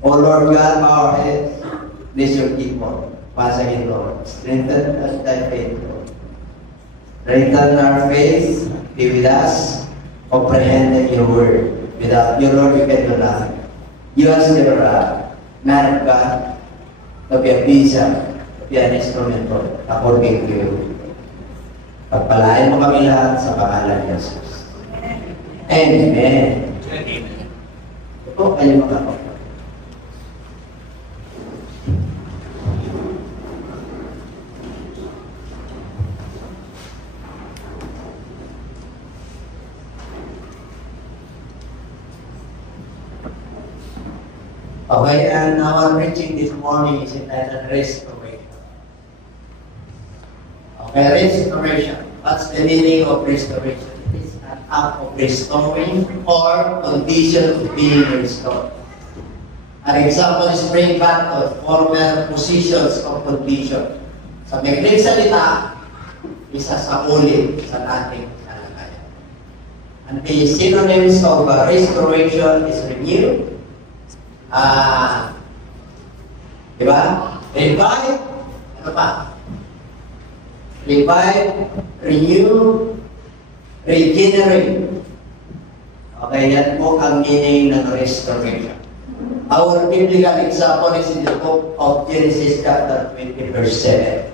O Lord God, our heads, bless your people. Once again, Lord, strengthen us thy faith, Lord. Strengthen our faith, be with us, comprehending your word. Without you, Lord, we can do nothing. You as your man of God, to be a bishop, to be an instrument, Lord, according to you. Pagpalain mo kami lahat sa pangalan ni Jesus. Amen. Ito kayo mga kapatid. Okay, and our preaching this morning is entitled Restoration. Okay, restoration. What's the meaning of restoration? It is an act of restoring or condition of being restored. An example is bring back to former positions of condition. Sa maikling salita, isa sa ulit sa dating kalagayan. And the synonyms of restoration is renew. Diba? Revive, ano pa? Revive, renew, regenerate. Okay, yan po ang meaning ng restoration. Our biblical example is in the book of Genesis chapter 20 verse 7.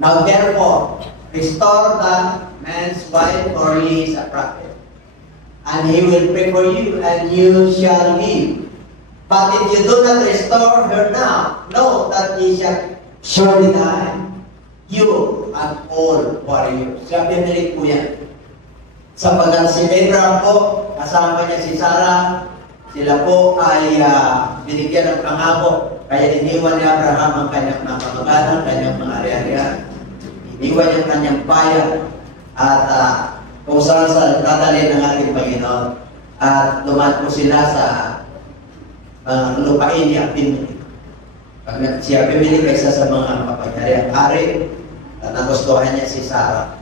Now therefore, restore the man's wife, for he is a prophet. And he will pray for you, and you shall live. But if you do not restore her now, know that ye shall surely die, you and all warriors. Siya pinilig po yan. Sapagat si Abraham po, kasama niya si Sarah, sila po ay binigyan ng pangako. Kaya iniwan ni Abraham ang kanyang mga kamag-anak, kanyang mga ari-arian. Iniwan niya ang kanyang bayan. At kung saan sa dadalhin ng ating Panginoon. At dumaan po sila sa lupain ni Abimelech. Pag si Abimelech ay isa sa mga kapangyariang hari at nagustuhan niya si Sarah.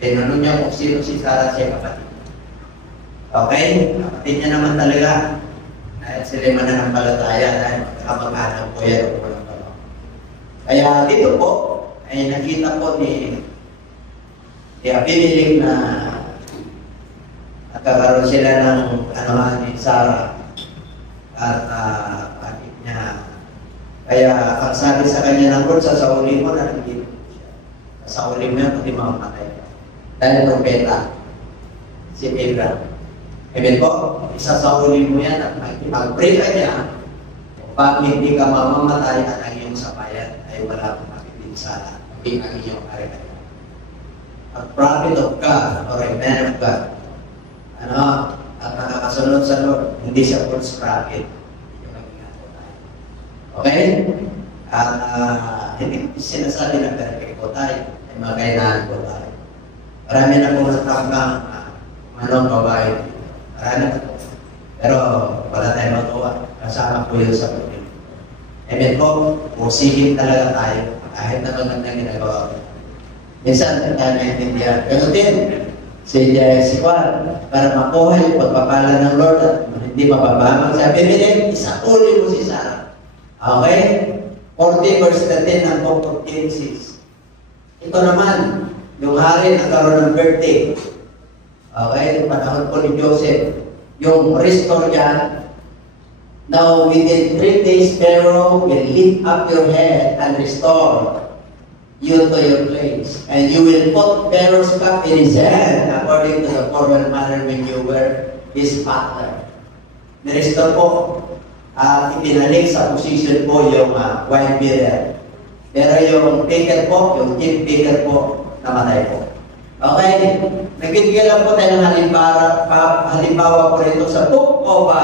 Tinanong niya kung sino si Sarah, siya kapatid. Okay? Kapatid niya naman talaga. Dahil sila mananampalataya dahil kamag-anak po yan. Kaya dito po ay nakita po ni Abimelech na nagkakaroon sila ng anuhan ni Sarah at bakit niya. Kaya ang sabi sa kanya ng Lord, sasaulin mo na hindi mo siya. Sasaulin mo yan kundi mamamatay ka. Dahil propeta si Abraham. Amen po? Isasaulin mo yan at mag-pray ka niya pag hindi ka mamamatay at ang iyong sabayan ay wala kang makipinsala. Hindi ang iyong karikaya. A prophet of God or a man of God, at nakakasunod sa Lord, hindi siya false prophet. Okay? At hindi sinasabi na perfect po tayo, ay magkainaan po tayo. Marami na po natanggang manong babae. Marami na po. Pero wala tayong magawa. Kasama po yun sa pagkain. Amen po, musigin talaga tayo kahit na magandang ginagawa ko. Minsan, hindi tayo naintindihan. Pero din, si Juan, para makuha yung pagpapala ng Lord at hindi mapapamang sa Abimelech, isauli mo si Sarah. Okay? 40 verse 13 ng book of Genesis. Ito naman, yung hari nagkaroon ng birthday. Okay? Yung panahon po ni Joseph. Yung restore niya, now within 3 days, Pharaoh will lift up your head and restore you to your place. And you will put Pharaoh's cup in his hand according to the former manner when you were his partner. Nirestore po at ibinalik sa position po yung wine bearer. Pero yung baker po, yung chief baker po, namatay po. Okay? Nagbibigay lang po tayo ng halimbawa po rito sa book of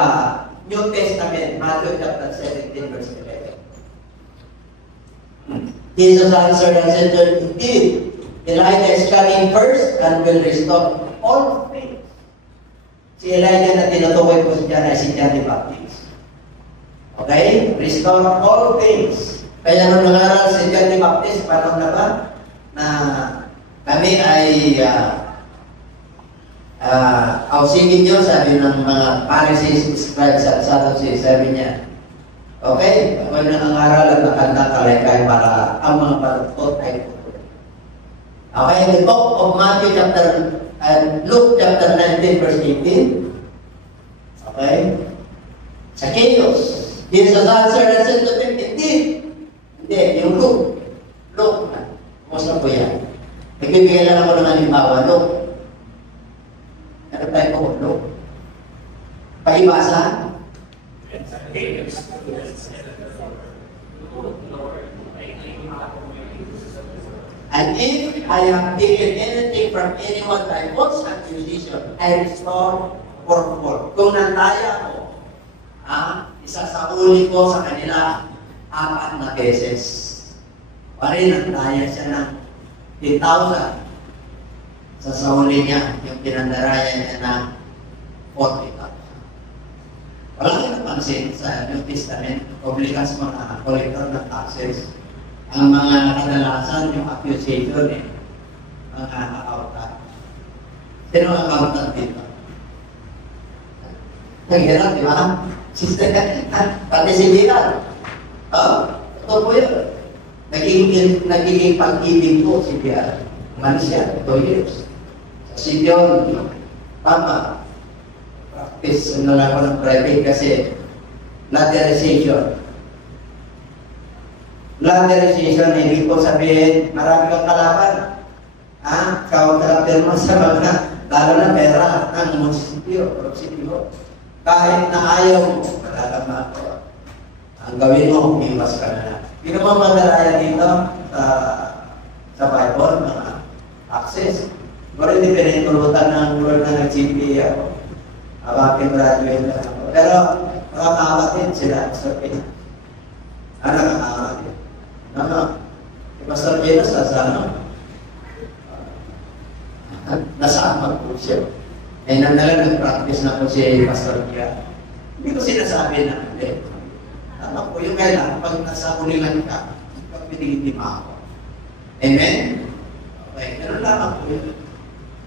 New Testament, Matthew chapter 17 verse 11. Jesus answered and said to him, indeed, Elijah is coming first and will restore all things. Si Elijah na tinutukoy po siya na si John the Baptist. Okay? Restore all things. Kaya nung nangaral si John the Baptist, paano na ba? Na kami ay Ausingin nyo, sabi ng mga Pharisees, scribes at Sadducees, sabi niya, okay, ako na ang aralan na kanta kalaykay para ang mga palutot ay tutuloy. Okay, the book of Matthew Luke chapter 19 verse 18. Okay? Zacchaeus, Jesus answered and said to him, hindi, yung Luke na. Kumusta po yan? Nagbibigay lang ako ng halimbawa, Luke. Ano tayo po, Luke? Paibasa? And if I have taken anything from anyone by false accusation, I restore fourfold. Kung nandaya ako, isasauli ko sa kanila 4 na beses. Pari nandaya siya ng 10,000. Sasauli niya yung pinandaraya niya ng 40,000. Wala kang napansin sa New Testament, obligas mga collector ng taxes. Ang mga kadalasan, yung accusation mga accountant. Sino ang accountant dito? Naghirap, di ba? Sister, pati si Biral. Ito po yun. Nagiging pag-ibig po si Biral. Manis yan, 2 years. Sa Sidion, tama. Practice na lang ako ng private kasi lateralization. Lateralization, hindi po sabihin, marami kang kalaban. Kaunter mo sa mga, lalo na pera ng munisipyo. Kahit na ayaw mo, malalama ko. Ang gawin mo, iwas ka na lang. Hindi naman magalaya dito sa Bible, mga access. Pero hindi pinitulutan ng Lord na nag-GPA ako. Bakit graduate na ako. Pero makakabatid sila sa Pilipinas. Nakakabatid. Si Pastor Venus, nasama po siya. Nag-practice na po si Pastor Gia. Hindi ko sinasabi na, hindi. Tama po, yung kailangan, pag nasa ulilan ka, pag pinigiti mo ako. Amen? Okay, ganun lamang po yun.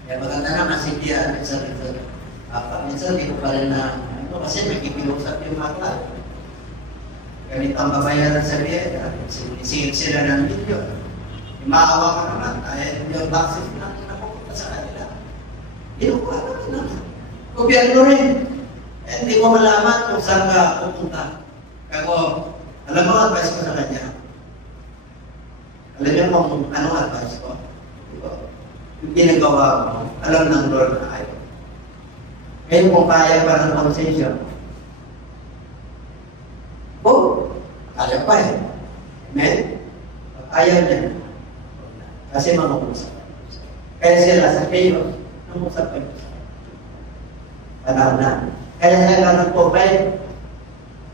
Kaya maganda naman si Gia, minsan, hindi ko pa rin na, kasi nagkikilusap yung mga klaro. Ganito ang babayaran sa biyaya, sinisingit sila ng milyon. Maawa ka naman, kahit yung taxes na napupunta sa kanila. Inukuha naman naman. Gobyerno rin. Hindi ko malaman kung saan ka pupunta. Kako, alam mo ang advice ko sa kanya? Alam niyo kung anong advice ko? Yung ginagawa mo, alam ng Lord na ayaw. Ngayon kung kaya pa ng concession, kaya pa eh. Amen? Ayaw niya. Kasi mamangusap. Kaya sila sa kayo, namusap kayo. Panahon na. Kaya sila nag-provide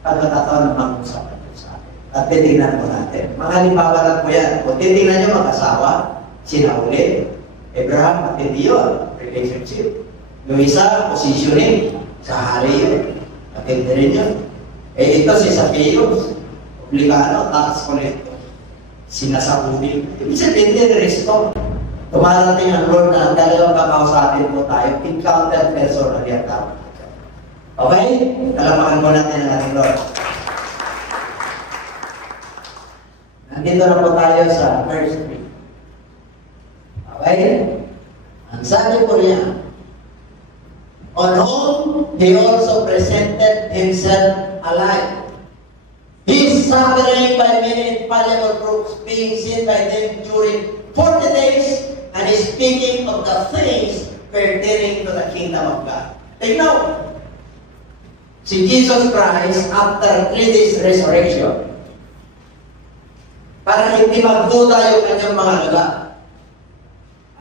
pagkakataon ng mangusap kayo sa akin. At titignan po natin. Mga halimbawa lang po yan. Kung titignan nyo mag-asawa, sinauli, Abraham at Gideon, relationship. Yung isa, positioning, sa hari yun. At hindi rin yun. Ito si Zacchaeus, obligado, tax collector. Sinasabuhin. Ibig sabihin din, restore. Tumarating ang Lord na dalawang kakausapin po tayo, encounter personally at tawag. Okay? Talapakan po natin ang ating Lord. Nandito na po tayo sa verse 3. Okay? Ang sabi po niya, on whom he also presented himself alive. He is suffering by many infallible proofs, being seen by them during 40 days, and is speaking of the things pertaining to the kingdom of God. Take note, si Jesus Christ, after 3 days resurrection, para hindi magduda yung kanyang mga laga,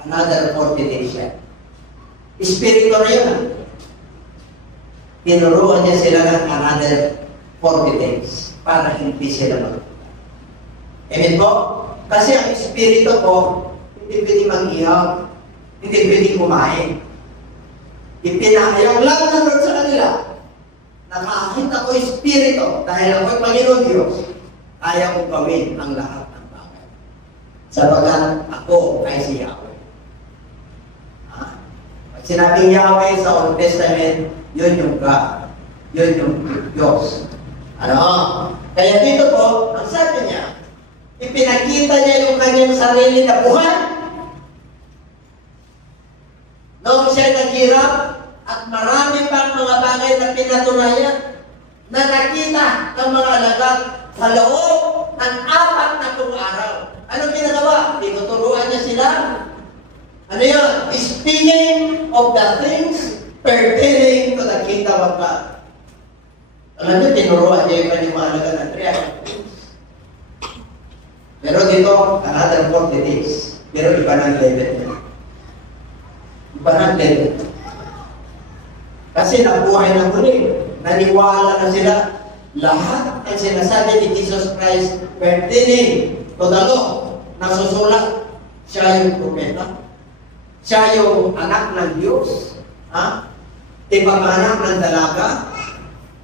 another 40 days siya. Espiritu na yun. Tinuruan niya sila ng another 40 days para hindi sila magduda. Amen po? Kasi ang espiritu po, hindi pwede mag-ihaw, hindi pwede kumain. Ipinahayaw lang na Lord sa kanila na kahit ako espiritu, dahil ako'y Panginoon Diyos, kaya kong gawin ang lahat ng bagay. Sabagat ako ay si Yahweh. Sinabing Yahweh sa Old Testament, yun yung God. Yun yung Diyos. Ano? Kaya dito po, ang sabi niya, ipinakita niya yung kanyang sarili na buhay. Noong siya naghirap, at marami pang mga bagay na pinatunayan na nakita ng mga alagad sa loob ng 40 araw. Ano ginagawa? Tinuturuan niya sila. Ano yun? Speaking of the things pertaining to the kingdom of God. Alam niyo, tinuruan niya yung kanyang mga alagad ng 3 Pero dito, another 40 days. Pero iba ng level niya. Iba ng level. Kasi nabuhay na muli. Naniwala na sila. Lahat ang sinasabi ni Jesus Christ pertaining to the law, nasusulat. Siya yung propeta. Siya yung anak ng Diyos. Ipamanak ng dalaga.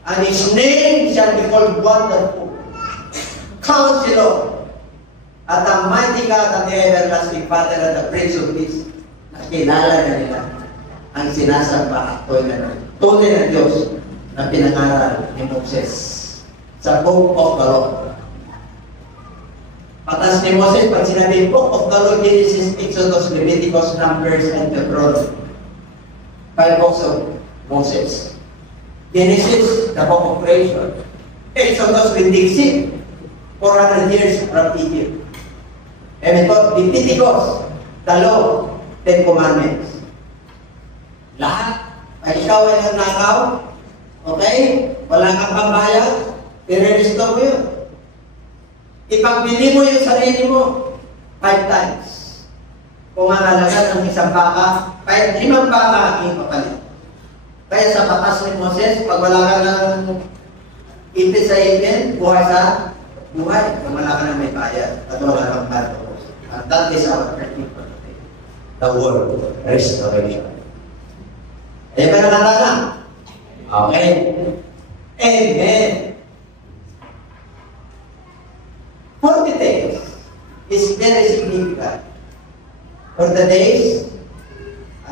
And His name shall be called Wonderful, Counselor, at the mighty God and the everlasting Father and the Prince of Peace. Nakilala na nila ang sinasamba at tunay na Diyos na pinangaral ni Moses sa Book of the Law. Patas ni Moses, pag sinabi Book of the Law, Genesis, Exodus, Leviticus, Numbers, and Deuteronomy. 5 books of Moses. Genesis, the Book of Creation. Exodus, Leviticus, 400 years from Egypt. And ito, Leviticus, the Law, 10 Commandments. Lahat. Pag ikaw ay nagnakaw, okay? Wala kang pambayad, i-restore mo yun. Ipagbili mo yung sarili mo 5 times. Kung ang halaga ng isang baka, 5 baka ang papalit. Kaya sa batas ni Moses, pag wala ka ng ipit sa ipin, buhay sa buhay. Kung wala ka ng may bayad, at wala kang bayad. And that is our practice for today. The word restoration. Ayan ba nakatala? Okay. Amen. 40 days is very significant. 40 days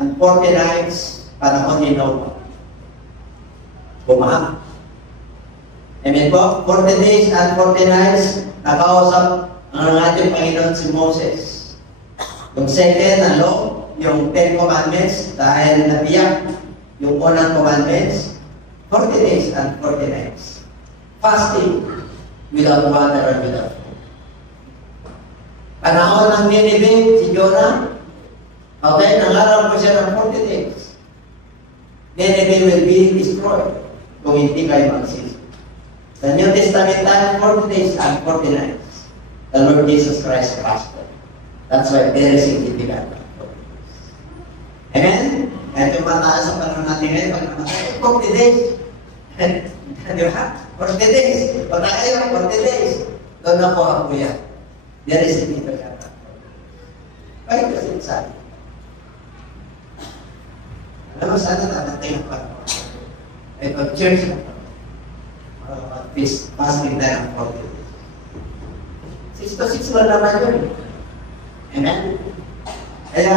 and 40 nights, panahon ni Noah. Bumaha. Amen po? 40 days and 40 nights, nakausap ang ating Panginoon si Moses. Yung second, yung 10 commandments, dahil nabiyak yung unang commandments, 40 days and 40 nights. Fasting without water and without food. Panahon ng Nineveh, si Jonah, okay, nangarap mo siya ng 40 days. Nineveh will be destroyed kung hindi kayo magsisi. The New Testament time, 40 days and 40 nights. The Lord Jesus Christ passed. That's why very significant. Amen? At yung mataas sa panahon natin ngayon, pag namatay, 40 days. Di ba? 40 days. Pag kayo, 40 days. Doon na po ang kuya. Very significant. Bakit kasi sabi? Alam mo, sana natatay ang panahon. Ito, church na po. Fasting tayo ng 40 days. 6 to 6 lang naman yun. Amen? Kaya,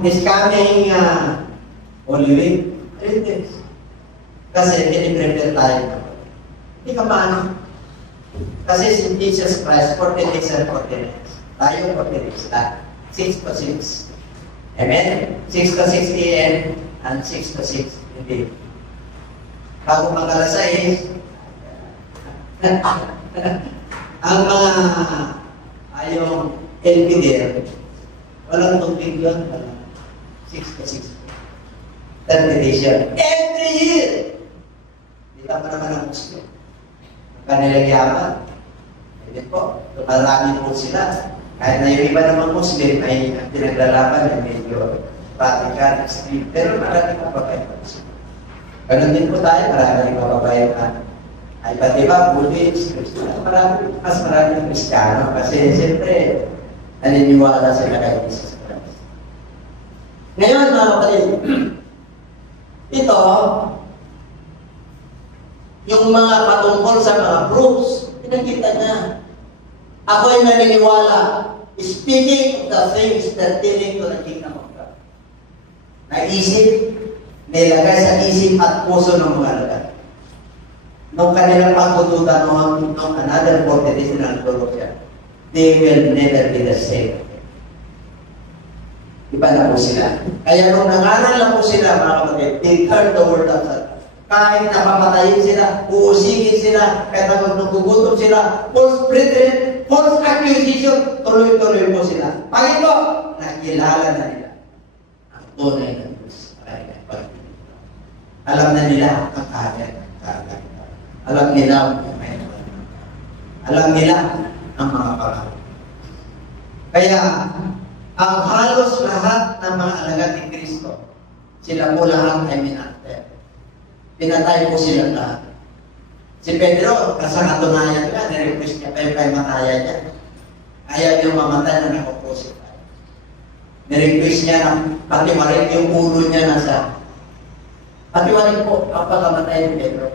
this coming Holy Week, 3 days. Kasi, piniprepare tayo. Hindi ka maano. Kasi si Jesus Christ, 40 days and 40 days. Tayo 40 days lang. 6 to 6. Amen? 6 to 6 a.m. and 6 to 6 hindi. Bago mag-alas 6, ang mga ayong LPDR, walang tubig yun. 6 to 6. 30 days yan. Every year! Hindi tama naman ang Muslim. Ang kanilang yaman. Hindi po. Tumarami po sila. Kahit na yung iba naman Muslim ay pinaglalaban ay medyo Vatican, extreme. Pero marami pa pa kayo. Ganun din po tayo. Marami pa pa kayo ay pati ba, Buddhist, mas maraming Kristiyano. Kasi siyempre, naniniwala sila kay Jesus Christ. Ngayon, mga kapatid, ito, yung mga patungkol sa mga proofs, pinakita niya. Ako ay naniniwala, speaking of the things pertaining to the kingdom of God. na isip, nilagay sa isip at puso ng mga alagad. Nung kanilang pagkututan noong another 40 days na nagtulog siya, they will never be the same. Iba na po sila. Kaya nung nangaral na po sila, mga kapatid, they heard the word of God. Kahit napapatayin sila, uusigin sila, kahit nagugutom sila, false brethren, false accusation, tuloy-tuloy po sila. Bakit po? Nakilala na nila ang tunay na Diyos. Alam na nila ang kagad. Alam nila ang may alam nila ang mga pangako. Kaya, ang halos lahat ng mga alagad ni Kristo, sila po lahat ay minanter. Pinatay po silang lahat. Si Pedro, kasangatunayan ka, nirequest niya kayo kay matayan niya. Ayaw niyo mamatay na nakocrucify. Nirequest niya na patiwarin yung ulo niya nasa. Patiwarin po, ang pagkamatay ni Pedro.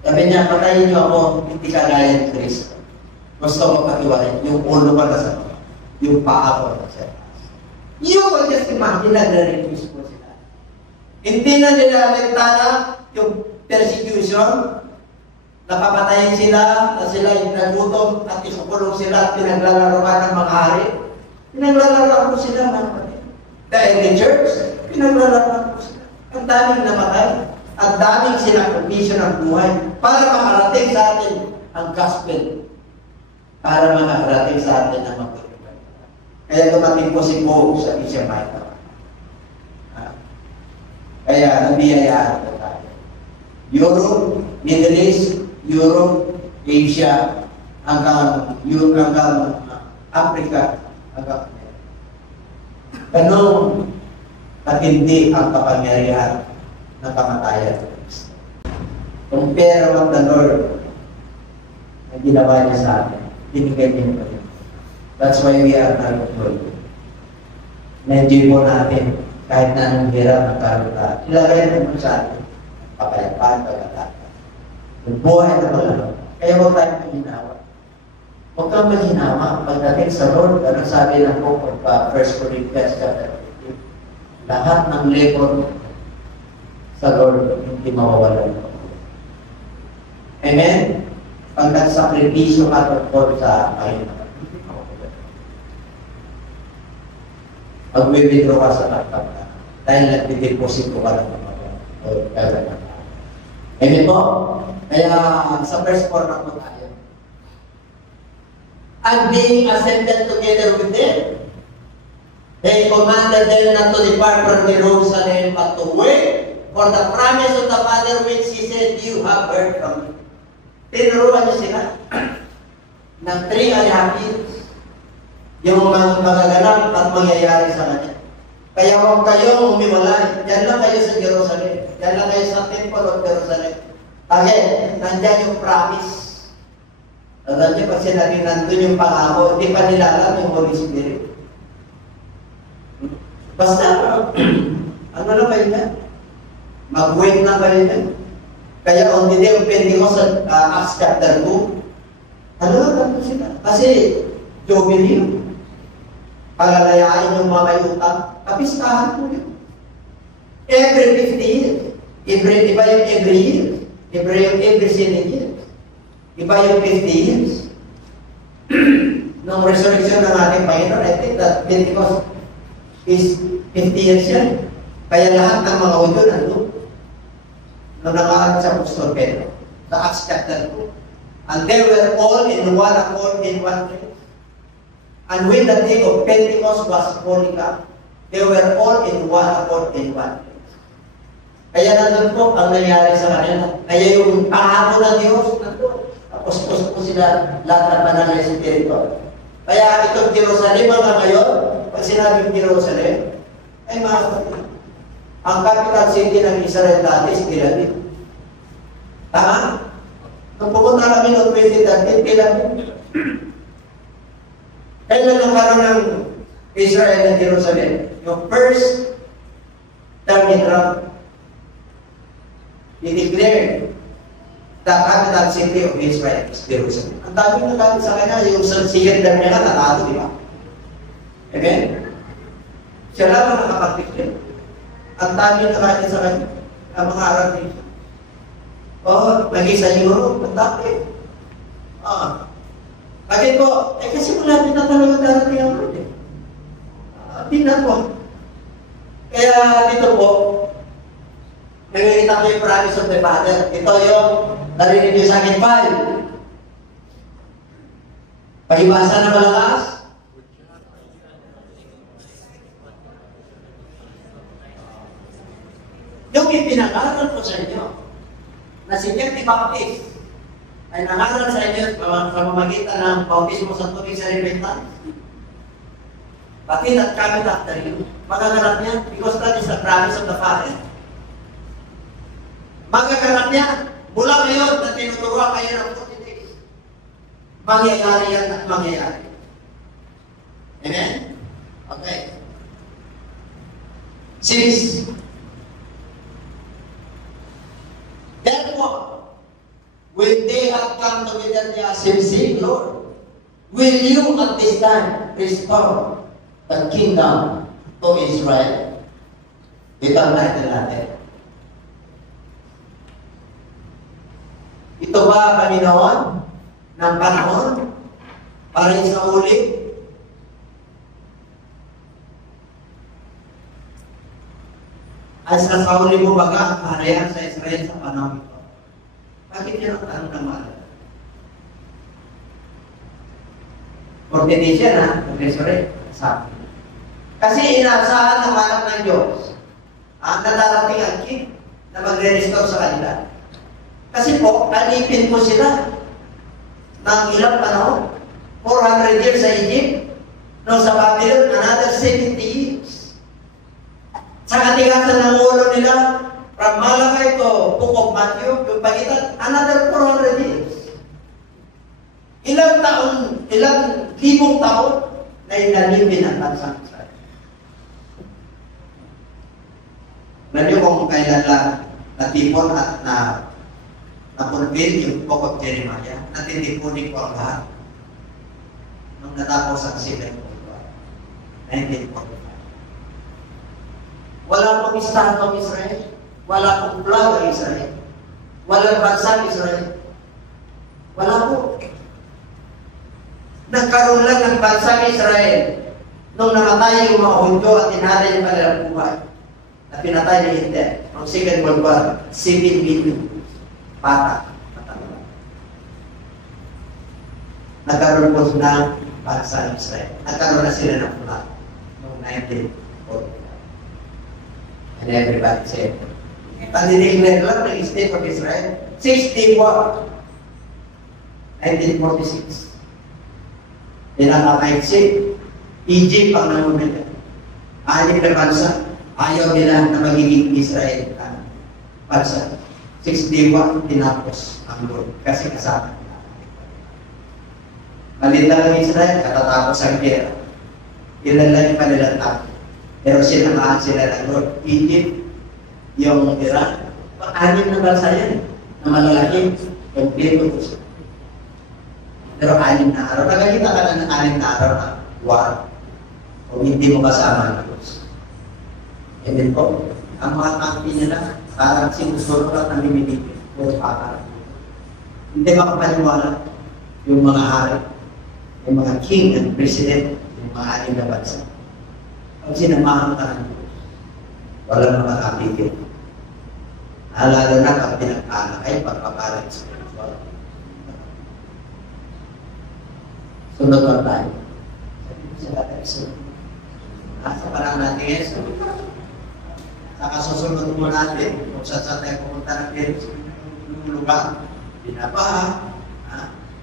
Sabi niya, patayin niyo ako, hindi kagaya ni Kristo. Gusto ko patiwarin, yung ulo ko nasa baba, yung paa ko nasa taas. You will just imagine na nare-request po sila. Hindi na nila alintana yung persecution, napapatayin sila, na sila yung nagutom at isukulong sila at pinaglalaroan ng mga hari. Pinaglalaroan po sila, mga kapatid. Dahil the church, pinaglalaroan po sila. Ang daming namatay. Ang daming sinakripisyo ng buhay para makarating sa atin ang gospel. Para makarating sa atin ang magpapagod. Kaya dumating po si Pope sa Asia Minor. Kaya nabiyayaan po tayo. Europe, Middle East, Europe, Asia, hanggang Africa, hanggang ganun katindi ang kapangyarihan ng kamatayan. Compare what the Lord na ginawa niya sa atin. Binigay niya pa rin. That's why we are not going. Na-enjoy po natin kahit na anong hirap ng karutan. Ilagay naman sa atin. Papayapaan, pagkatata. Yung buhay na malalo. Kaya huwag tayo maginawa. Huwag kang maginawa. Pagdating sa Lord, anong sabi ng book of 1 Corinthians chapter 15, lahat ng labor sa Lord hindi mawawalan. Amen? Pag nagsakripisyo ka tungkol sa Panginoon, pag-withdraw ka sa kapatid, dahil nag-deposit ko ka ng mga Amen po? Kaya sa verse 4 na po tayo. And being assembled together with them, they commanded them not to depart from Jerusalem, but to wait for the promise of the Father which He said, you have heard from me. Tinuruan niya sila ng 3.5 years yung mga magaganap at mangyayari sa kanya. Kaya huwag kayong umiwalay. Yan lang kayo sa Jerusalem. Yan lang kayo sa Temple of Jerusalem. Again, nandyan yung promise. Alam niyo, pag sinabi nandun yung pangako, hindi pa nila alam yung Holy Spirit. Basta, ano lang kayo na? Mag-wait na kayo na. Kaya on the day of Pentecost, Acts chapter 2, ano lang sila? Kasi, Jubilee, palalayain yung mga may utang, kapistahan po yun. Every 50 years. Iba yung every year. Iba yung every 7 years. Iba yung 50 years. Nung resurrection ng ating Panginoon, I think that Pentecost is 50 years yan. Kaya lahat ng mga udo nandun. Nung nakaharap sa Apostol Pedro, sa Acts chapter 2. And they were all in one accord in one place. And when the day of Pentecost was fully come, they were all in one accord in one place. Kaya nandun po ang nangyari sa kanila. Kaya yung pangako ng Diyos, nandun. Tapos po sila lahat ng banal na espiritu. Kaya itong Jerusalem mga ngayon, pag sinabing Jerusalem, ay mga kapatid, ang capital city ng Israel dati is Tel Aviv. Tama? Nung pumunta kami noong 2013, Tel Aviv. Kailan nagkaroon ng Israel ng Jerusalem? Yung first term ni Trump, he-declared the capital city of Israel is Jerusalem. Ang daming nagalit sa kanya, yung second term niya natalo, di ba? Amen? Siya lang ang nakapag-declare. Ang dami na kanya sa kanya, ang mga aral niya. Lagi sa Europe, ang dami. Bakit po? Kasi wala din na talaga darating ang Lord eh. Tingnan po. Kaya dito po, nakikita ko yung promise of the Father. Ito yung narinig niyo sa akin, Pai. Pahibasa na malakas. Yung ipinangaral ko sa inyo, na si John the Baptist, ay nangaral sa inyo sa pamamagitan ng bautismo sa tubig sa repentance. Pati that coming after you, magaganap niya because that is the promise of the Father. Magaganap niya, mula ngayon na tinuturuan kayo ng 40 days. Mangyayari yan at mangyayari. Amen? Okay. 6. Therefore, when they have come together, they ask him, saying, Lord, will you at this time restore the kingdom to Israel? Ito ang title natin. Ito ba, Panginoon, ng panahon para sa uli? Ay sa uli mo baga ang kaharian sa Israel sa panahon ito? Bakit yun ang tanong ng mahal? 40 days yan ha, mag-resurrect. Sabi. Kasi inaasahan ng anak ng Diyos ang nadarating ang king na magre-restore sa kanila. Kasi po, alipin po sila ng ilang panahon. 400 years sa Egypt, no, sa Babylon, another 70 years. Sa katigasan ng ulo nila, from Malakay to Book of Matthew, yung pagitan, another 400 years. Ilang taon, ilang libong taon na inalipin ang bansang Israel. Nandiyo kung kailan lang natipon at na-fulfill yung Book of Jeremiah, natitipunin ko ang lahat. Nung natapos ang Civil War, 1945. Wala pong estado ang Israel. Wala pong flag ang Israel. Walang bansang Israel. Wala po. Nagkaroon lang ng bansang Israel nung namatay yung mga Hudyo at tinalay yung kanilang buhay. Na pinatay ni Hitler. Ang Second World War, 7 million bata. Nagkaroon po ng bansang Israel. Nagkaroon na sila ng flag noong 1945. And everybody said, pag-declare lang ng State of Israel, 64, 1946. Tinatakaitsip, Egypt ang nangunod. Anim na bansa, ayaw nila na magiging Israel bansa. 61, tinapos ang Lord, kasi kasama nila. Malita ng Israel, katatapos ang gera. Ilan lang yung kanilang tapos. Pero sinamahan sila ng Lord. Egypt, yung Iran, anim na bansa yan, na malalaki, kompleto po siya. Pero anim na araw, nakakita ka na ng anim na araw na war, kung hindi mo kasama ng Diyos. And then po, ang mga kampi nila, parang sinusunod at namimigit o pakarap. Hindi makapaniwala yung mga hari, yung mga king and president, yung mga anim na bansa. Pag sinamahan ka ng Diyos, walang makakapigil. Lalo na pag pinagpala ay pagpapalang spiritual. Sunod lang tayo. Sabi ko sila nasa parang natin ngayon. Sa kasusunod mo natin, kung saan tayo pumunta ng lugar, binabaha,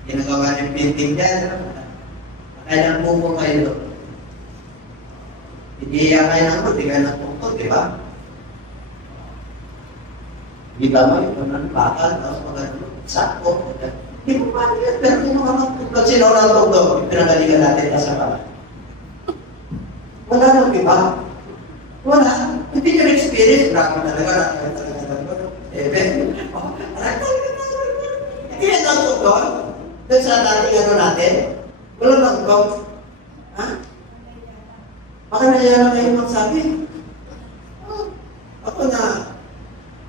ginagawa ng painting dyan, kailang pupo kayo doon. Hindi kayo ng hindi kayo nagpuntod, di ba? Kita mo yung mga bakal, tapos mga sakpo. Hindi mo ba yan? Pero hindi mo ka magpuntod. Sino lang puntod? Pinagalingan natin sa pala. Wala nang iba. Wala. Hindi ka na-experience. Bravo talaga. Hindi yan ang puntod. Doon sa dating ano natin, wala nang puntod. Ha? Baka na kaya na kayo magsabi? Ako na,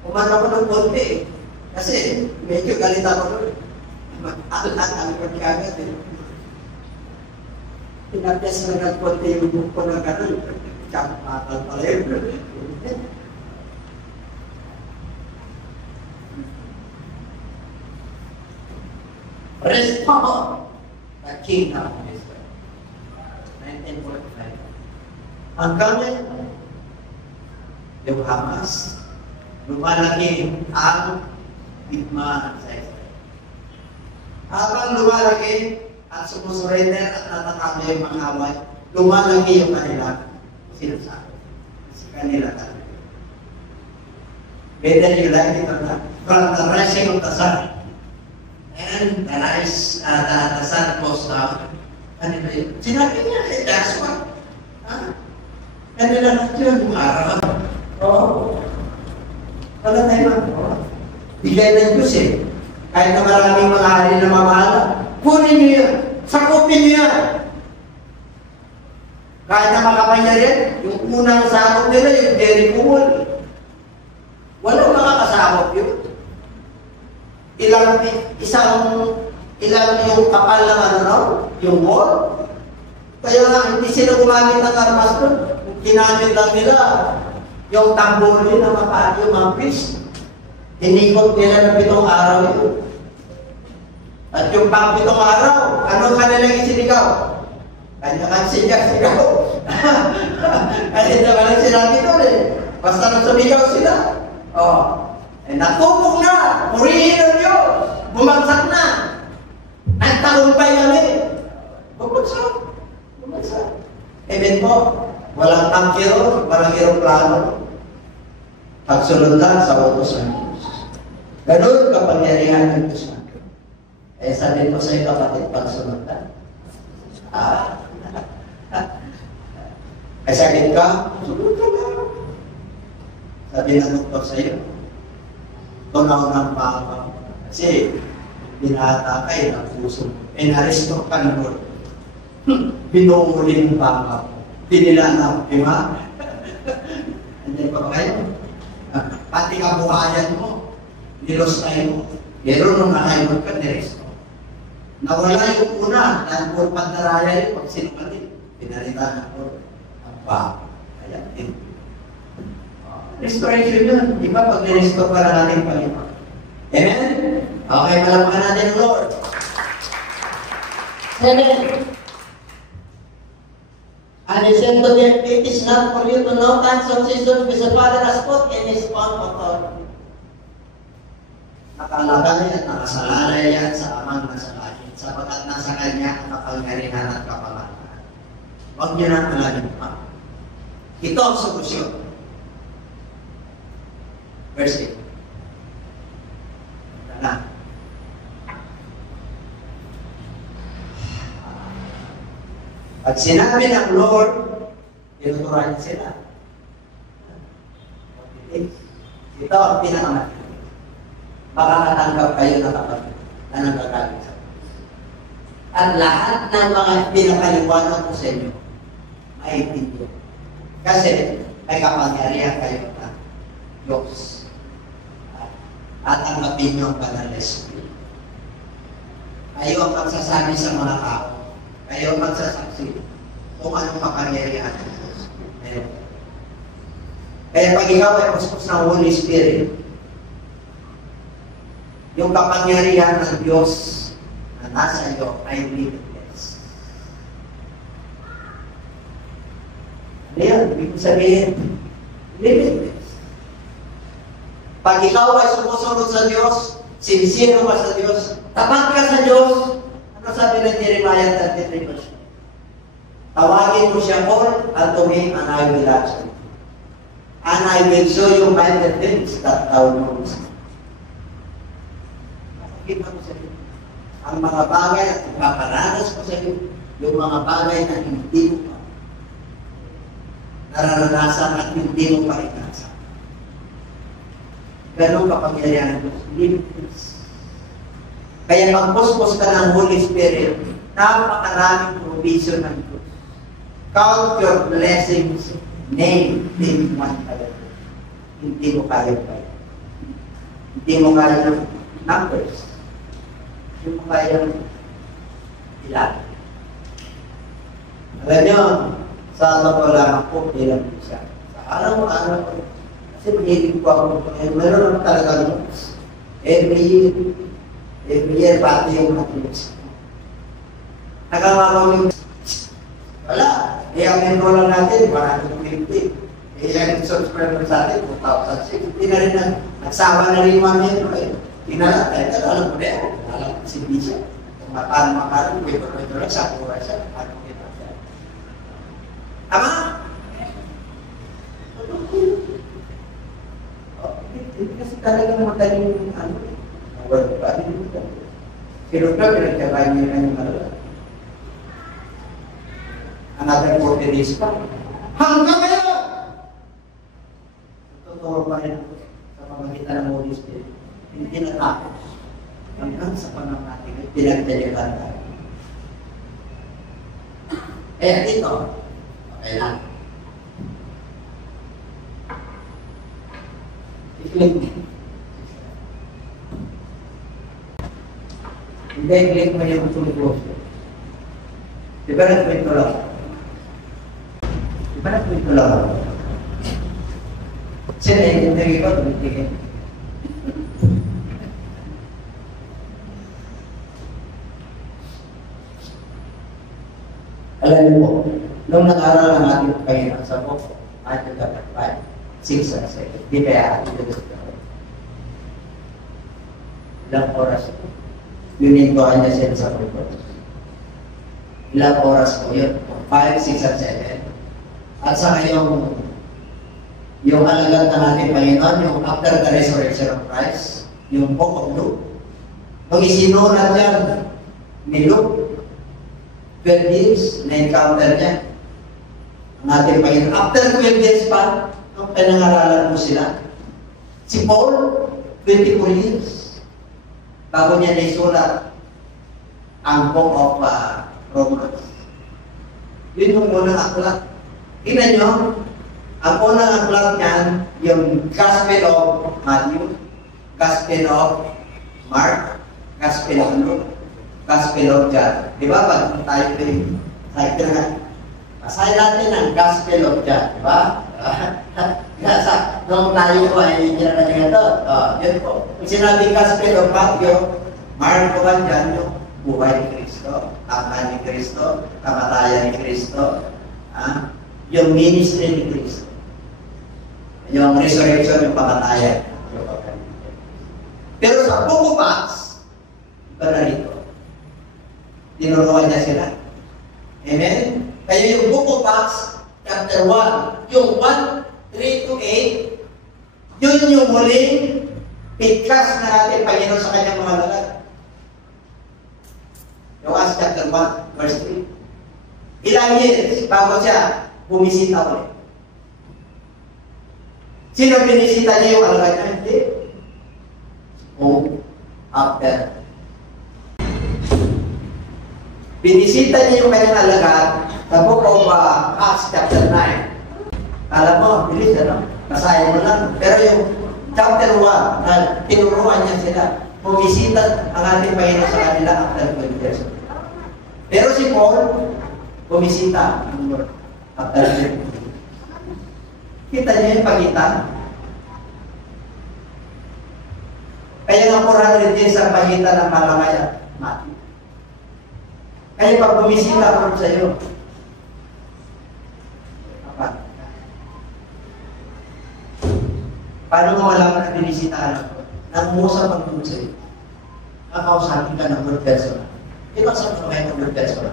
umano ko ng konti eh. Kasi medyo galit ako nun. At-at-at pagkagat eh. Pinapyas na ng konti yung buko ko na gano'n. Tsaka pala yun. Restore the kingdom of Israel. 1945. Hanggang ngayon, yung Hamas, lumalaki ang digmaan sa Israel. Habang lumalaki at sumusurrender at natatalo yung mga away, lumalaki yung kanila sinasabi. Sa kanila talaga. Better you like it or not. From the rising of the sun and the rise, the sun goes down. Kanila yun. Sinabi niya, that's what. Kanila natin yun, umaraw. Oo. Wala tayo lang. Bigay ng Diyos eh. Kahit na maraming mga hari na mamahala, kunin niyo yan. Sakupin niyo yan. Kahit na makapangyarihan, yung unang sakop nila, yung Jericho Wall. Walang makakasakop yun. Ilang yung kapal ng yung wall. Kaya nga, hindi sila gumamit ng armas doon. Ginamit lang nila yung tamboli na mapaan yung mga priest. Inikot nila ng 7 araw yun. At yung pang 7 araw, ano kanilang isinigaw? Kanya-kanya sigaw. Kasi naman sinabi doon eh. Basta nang sumigaw sila. Natupok na. Purihin ang Diyos. Bumagsak na. Nagtagumpay kami. Bumagsak. Amen po. Walang tangkiro, walang aeroplano. Pagsunod lang sa utos ng Diyos. Ganun kapangyarihan ng Diyos natin. Sabi ko sa iyo kapatid, pagsunod lang. Sakit ka? Sunod ka lang. Sabi ng doktor sa iyo, tunaw ng papa. Kasi, binatakay ng puso. Naresto ka na Lord. Binuuli ng papa. Pinilanap, di ba? Andiyan pa ba kayo? Pati kabuhayan mo, nilos tayo mo. Pero nung nakaimod ka, niresto. Nawala yung una, dahil po pandaraya yun, pag sinukalit. Pinalitan ako ang papa. Kaya, restoration yun. Di ba? Pag nirestore ka na natin Panginoon. Amen? Okay, malapakan natin ang Lord. Amen. And he said to them, it is not for you to know times of seasons which the Father has put in His own authority. Nakalagay at nakasalalay yan sa amang nasa langit, sapagkat nasa Kanya ang kapangyarihan at kapamahalaan. Huwag niyo nang alagin pa. Ito ang solusyon. Verse 8. Na. Pag sinabi ng Lord, tinuturan sila. Ito ang pinakamat. Baka natanggap kayo na kapatid na nagkakalit sa Diyos. At lahat ng mga pinakaliwanag ko sa inyo, maiintindihan. Kasi may kapangyarihan kayo na Diyos. At tanggapin niyo ang Banal na Espiritu. Kayo ang magsasabi sa mga tao. Kayo ang magsasaksi kung anong kapangyarihan ng Diyos. Kaya pag ikaw ay puspos ng Holy Spirit, yung kapangyarihan ng Diyos na nasa iyo ay limitless. Ano yan? Ibig sabihin, limitless. Pag ikaw ay sumusunod sa Diyos, sincere ka sa Diyos, tapat ka sa Diyos, ano sabi ng Jeremiah 33? Tawagin mo siya, call unto me, and I will answer you. And I will show you mighty things that thou knowest. Nakikita mo sa iyo. Ang mga bagay at ipaparanas ko sa iyo, yung mga bagay na hindi mo pa nararanasan at hindi mo pa inasa. Ganun kapangyarihan ng Diyos. Limitless. Kaya pag puspos ka ng Holy Spirit, napakaraming provision ng Diyos. Count your blessings, name them one by one. Hindi mo kaya pa. Hindi mo kaya ng numbers. Hindi mo kaya ng ilan. Alam nyo, sa totoo lang ako, bilang siya. Sa araw-araw ko, kasi mahilig po ako, meron naman talaga notes. Every year, pati yung mga notes. Nakakawin, wala. Ang enroll lang natin, 150. Ang subscriber sa atin, 2,006. Hindi na rin nagsama na rin mga membro eh. Tinala, kahit alam mo na yan. Alam ko si Bisha. Kung makaroon, may pagkakita lang sa kuha siya. Ano kita siya. Ama? Hindi kasi talaga madaling ano eh. Wala pa rin ito. Pero ka, pinagkakain niya na yung malala. Another 40 days pa. Hanggang ngayon! Totoo pa rin ako sa pamagitan ng Holy Spirit. Hindi natapos. Hanggang sa pananatig, pinagdalikan tayo. Kaya dito, okay lang. I-click mo. Hindi, i-click mo yung tumipos. Diba nag-kwento lang? Diba nag-kwento lang? Sila yung hindi ko, tumitigil. Alam niyo po, nung nag-aral ang ating Panginoon sa book, Matthew chapter 5, 6 and 7, di kaya ating dito. Ilang oras po, yunintuhan niya sila sa pagod. Ilang oras po yun, 5, 6 and 7. At saka yung alagad ng ating Panginoon, yung after the resurrection of Christ, yung book of Luke, nung isinulat yan ni Luke, 12 years, na-encounter niya ang ating Panginoon. After 12 years pa, nung pinangaralan mo sila, si Paul, 24 years, bago niya naisulat ang book of Romans. Yun yung unang aklat. Tingnan nyo, ang unang aklat niyan, yung Gospel of Matthew, Gospel of Mark, Gospel of Luke, Gospel of John. Di ba? Pag tayo rin, basahin natin ang Gospel of John. Di ba? Nung tayo po ay ginagawa ito. Yun po. Kung sinabi Gospel of Matthew, Mark o John, yung buhay ni Kristo, tama ni Kristo, kamatayan ni Kristo, yung ministry ni Kristo. Yung resurrection, yung kamatayan. Pero sa Book of Acts, iba na rito. Tinuruan niya sila. Amen? Kaya yung Book of Acts, chapter 1, yung 1, 3 to 8, yun yung muling pigkas na ating Panginoon sa kanyang mga lalad. Yung Acts chapter 1, verse 3. Ilang years bago siya bumisita ulit. Sino binisita niya yung alagad niya? Hindi. After. Binisita niya yung kanyang alagad sa Book of Acts chapter 9. Alam mo, bilis ano? Basahin mo lang. Pero yung chapter 1, na tinuruan niya sila, bumisita ang ating Panginoon sa kanila after 20 years. Pero si Paul, bumisita after 20 years. Kita niyo yung pagitan? Kaya nga 400 years ang pagitan ng Malakay at Matthew. Kaya pag bumisita ako sa iyo, paano mo malaman na binisitahan ako? Nangungusap ang tungkol sa iyo. Nakausapin ka ng word personal. Ito sa mga ng word personal.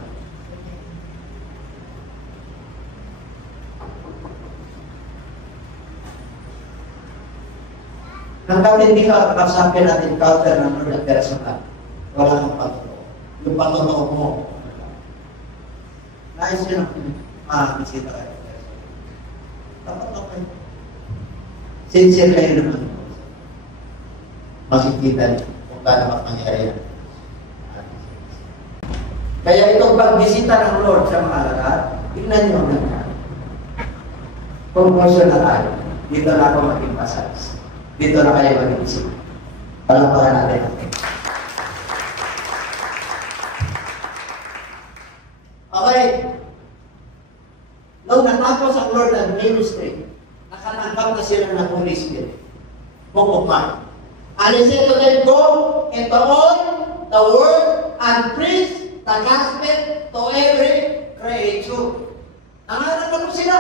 Hanggang hindi ka kausapin at encounter ng word personal, wala kang patutuo. Yung patutuo mo, nais yun ang bisita kayo. Dapat okay. Sincere kayo naman. Makikita niyo kung paano mangyari yan. Kaya itong pagbisita ng Lord sa mga alagad, Tingnan nyo ang nangyari. Promotion na tayo. Dito na ako maging pasalis. Dito na kayo mag-isip. Palampakan natin. Okay. Nung natapos ang Lord ng ministry, nakatanggap na sila ng Holy Spirit. Book of Mark. And he said to them, go into all the world and preach the gospel to every creature. Nangarap na po sila.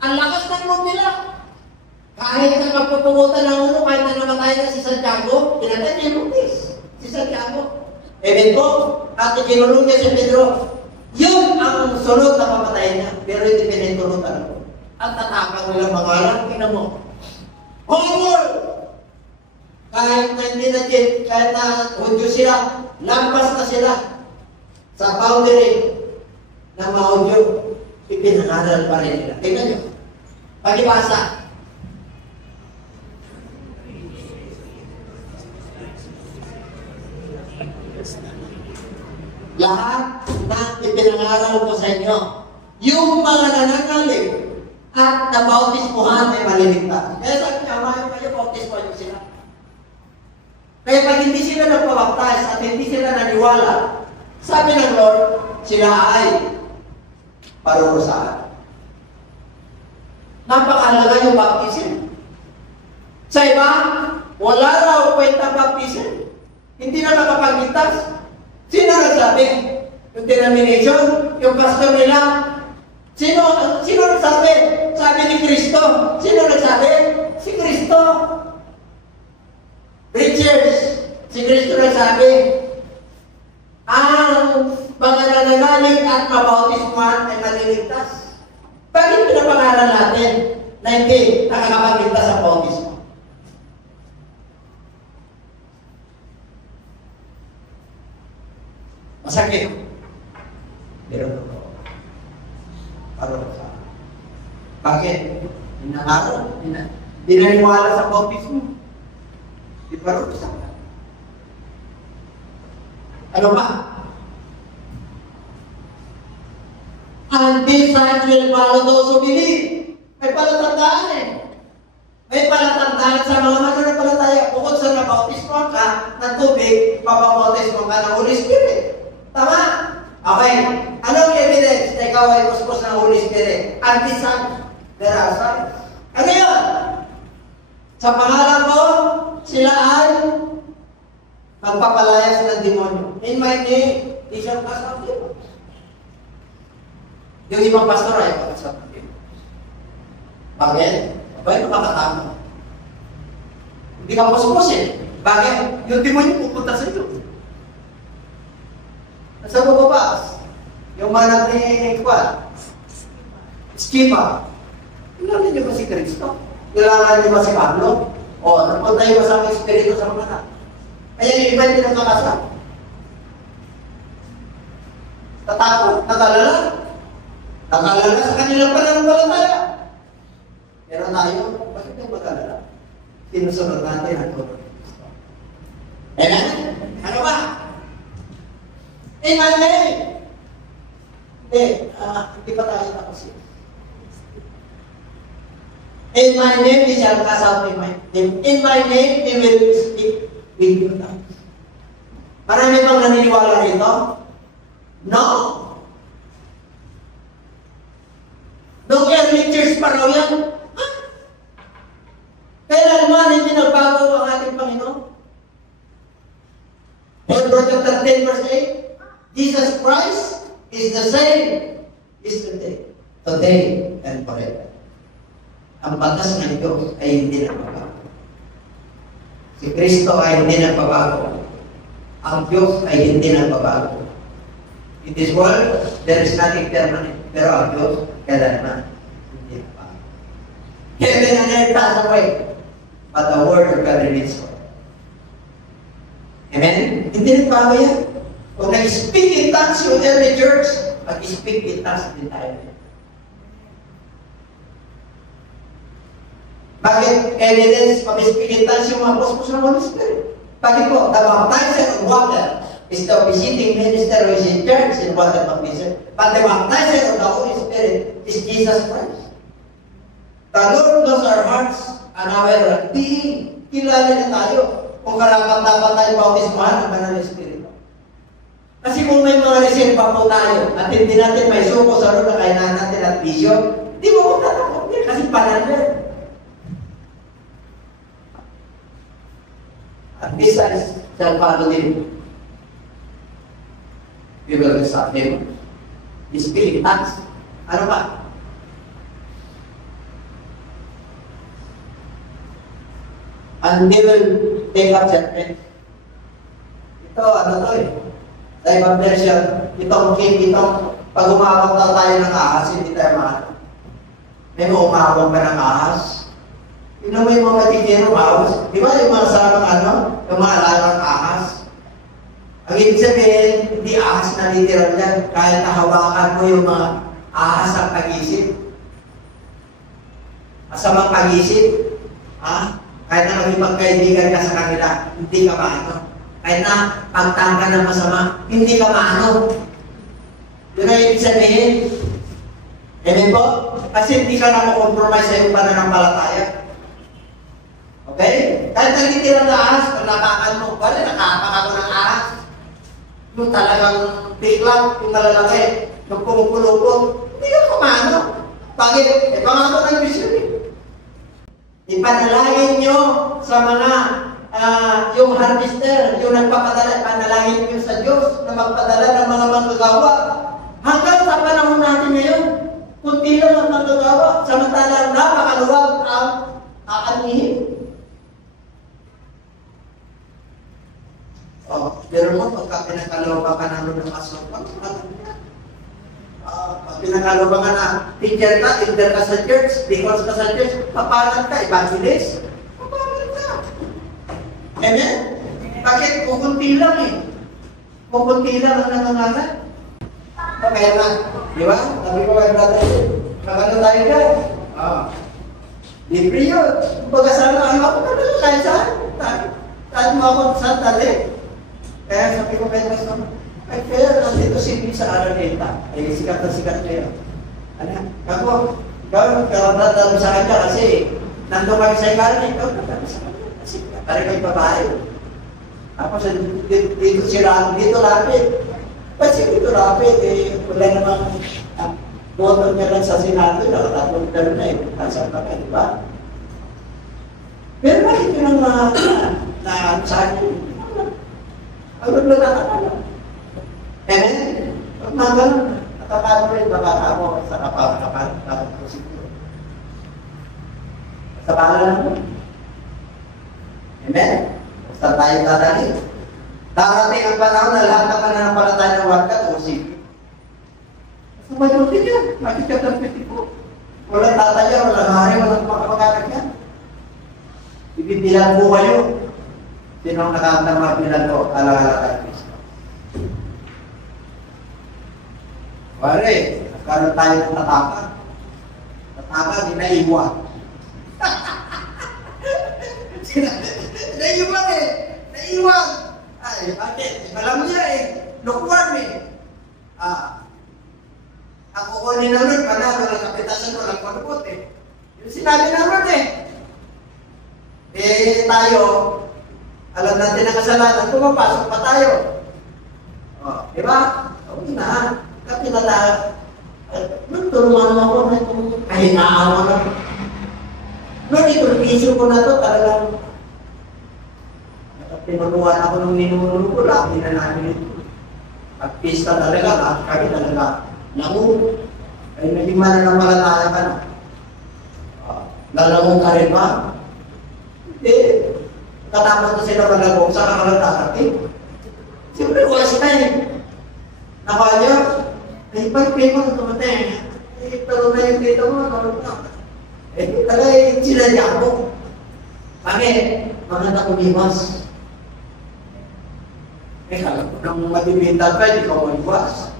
Ang lakas ng loob nila. Kahit na magpupungutan ng ulo, kahit na namatay na si Santiago, pinatay niya yung si Santiago. Even po, at ikinulong niya si Pedro. Yun ang sunod na papatayin niya, pero hindi pinintulutan ko. At tatakang nilang mangalan, tingnan mo. Horror! Kahit na hindi na kahit na Hudyo sila, lampas na sila sa boundary ng mga Hudyo, ipinangaral pa rin nila. Tingnan nyo. Pagibasa. Lahat na ipinangaral ko sa inyo, yung mga nananalig at nabautismuhan ay maliligtas. Kaya sabi niya, amahin kayo, bautismuhan niyo sila. Kaya pag hindi sila nagpabaptize at hindi sila naniwala, sabi ng Lord, sila ay parurusahan. Napakahalaga yung baptism. Sa iba, wala raw kwenta baptism. Hindi na nakapagligtas. Sino nagsabi? Yung denomination, yung pastor nila. Sino nagsabi? Sabi ni Kristo. Sino nagsabi? Si Kristo. Preachers, si Kristo nagsabi, ang mga nananalig at mabautismuhan ay maliligtas. Bakit pinapangalan natin na hindi nakakapagligtas sa bautismo? Masakit. Pero totoo. Parurusahan. Bakit? Hinangaral. Dinaniwala sa bautismo. Di parurusahan. Ano pa? And these signs will follow those who believe. May palatandaan eh. May palatandaan sa mga mananampalataya. Bukod sa nabautismo ka ng tubig, mababautismo ka ng Holy Spirit. Tama? Okay. Anong evidence na ikaw ay puspos ng Holy Spirit? Anti-signs. There are signs. Ano yun? Sa pangalan ko, sila ay magpapalayas ng demonyo. In my name, di siya cast out demons. Yung ibang pastor ay cast out demons. Bakit? Bakit makatama? Hindi ka puspos eh. Bakit? Yung demonyo pupunta sa iyo. Nasa bababas, yung manag ni Kwan, Skipa, kilala niyo ba si Kristo? Kilala niyo ba si Pablo? O, napunta yung masamang espiritu sa mga anak. Kaya yung iba hindi nakakasal. Tatakot, nakalala. Nakalala sa kanilang pananampalataya. Pero tayo, bakit yung makalala? Sinusunod natin ang tulong ni Kristo. Amen? Ano ba? In my name. Hindi pa tayo tapos yun. In my name, they shall cast out in my name. In my name, they will speak with your tongues. Marami bang naniniwala rito? No. Nung early church pa raw yan, kailanman hindi nagbago ang ating Panginoon. Hebrews chapter 10 verse 8, Jesus Christ is the same yesterday, today, and forever. Ang batas ng Diyos ay hindi nagbabago. Si Kristo ay hindi nagbabago. Ang Diyos ay hindi nagbabago. In this world, there is nothing permanent. Pero ang Diyos, kailanman hindi nagbabago. Heaven and earth pass away, but the word of God remains forever. Amen? Hindi nagbabago yan. Kung nag-speak in tongues yung early church, mag-speak in tongues din tayo. Bakit evidence mag-speak in tongues yung mga apostles ng Holy Spirit? Bakit po? The baptizing of water is the visiting minister who is in church in water baptism. But the baptizer of the Holy Spirit is Jesus Christ. The Lord knows our hearts and our being. Kilala na tayo kung karapat-dapat tayo bautismahan ng Banal na Espiritu. Kasi kung may mga reserva po tayo at hindi natin may suko sa loob na kailangan natin at bisyo, di mo ko tatakot niya kasi pananyan. At besides, self-follow din. We will stop him. His spirit tax. Ano ba? And they will take up judgment. Ito, ano to eh? Sa ibang version, itong pag umawag na tayo ng ahas, hindi tayo mahal. May umawag ka ng ahas. Yun naman yung mga matitiro ahas. Di ba yung mga sarang yung mga larang ahas? Ang ibig sabihin, hindi ahas na literal yan. Kahit nahawakan mo yung mga ahas ang pag-isip. Masamang pag-isip. Kahit na maging magkaibigan ka sa kanila, hindi ka maano. Kahit na pagtangka ng masama, hindi ka maano. Yun ang ibig sabihin. Amen po? Kasi hindi ka na makompromise sa iyong pananampalataya. Okay? Kahit na literal na ahas, kung nakakan mo, wala, nakapak ako ng ahas. Yung talagang biglang, yung malalaki, yung kumukulupot, hindi ka kumano. Bakit? Pangako ng vision eh. Ipanalangin nyo sa mga, yung harvester, yung nagpapadala, ipanalangin nyo sa Diyos na magpadala ng mga manggagawa. Hanggang sa panahon natin ngayon, kunti lang ang manggagawa, samantala napakaluwag ang aanihin. Pero mo, pagka pinakalawa ka na ng asok, pag pinakalawa ka na teacher ka, elder ka sa church, deacons ka sa church, papalan ka, evangelist, papalan ka. Amen? Bakit? Kukunti lang eh. Kukunti lang ang nangangalan. Kaya na, di ba? Sabi ko kay brother, nakano tayo ka? Libre yun. Pagkasama ako talaga kahit saan. Saan mo ako saan tali. Kaya sabi ko kay brother, ay kaya nandito si sa Araneta. Ay sikat na sikat kayo. Ano? Ako, karapatan sa kanya kasi nandun kami sa ikalan, ikaw na sa kanya. Kasi pare kayo babae. Tapos dito sila, dito lapit. Kasi dito lapit, wala namang motor niya lang sa Senado, nakatatlong term na eh. Nasaan ka, di ba? Pero bakit yun ang saan yun? Ang naglalakad. Amen? Pag mga ganun, nakakano rin, nakakamo sa kapal ko siguro. Sa pangalan mo. Amen? Basta tayo dadali. Darating ang panahon na lahat ng pananampalataya ng wagkat o sige. Sa majutin yan, makikatapiti po. Walang tataya, walang hari, walang makapaganak yan. Ibibilang po kayo. Sino ang nakakatama bilang ko, ala-ala kay Kristo. Pare, nagkaroon tayo ng tataka. Tataka, di naiwan. Naiwan eh! Naiwan! Ay, bakit? Alam niya eh. Lukwan eh. Ako ko ni Lord, panalo ng kapitasan ko lang panupot eh. Yung sinabi ng Lord eh. Tayo, alam natin ang kasalanan, pumapasok pa tayo. Di ba? Okay na. Kapitala, nagtulungan mo ako na itong kahinaan mo na. Lord, iturpisyo ko na ito, talagang pinunuhan ako ng ninunulo ko, laki na namin ito. At pista talaga, kami talaga, nangu. Ay naging mananampalataya ka na. Lalangon ka rin ba? Hindi. Katapos na sila malagong, saka ka lang tatating. Siyempre, oras na eh. Nakuha niyo, ay pag-pay mo, tumatay. Talo na yung dito mo, talo na. Talaga sinadya ko. Bakit? Maganda ko limas. Kala ko nang matibintan pa, hindi ko maiwas.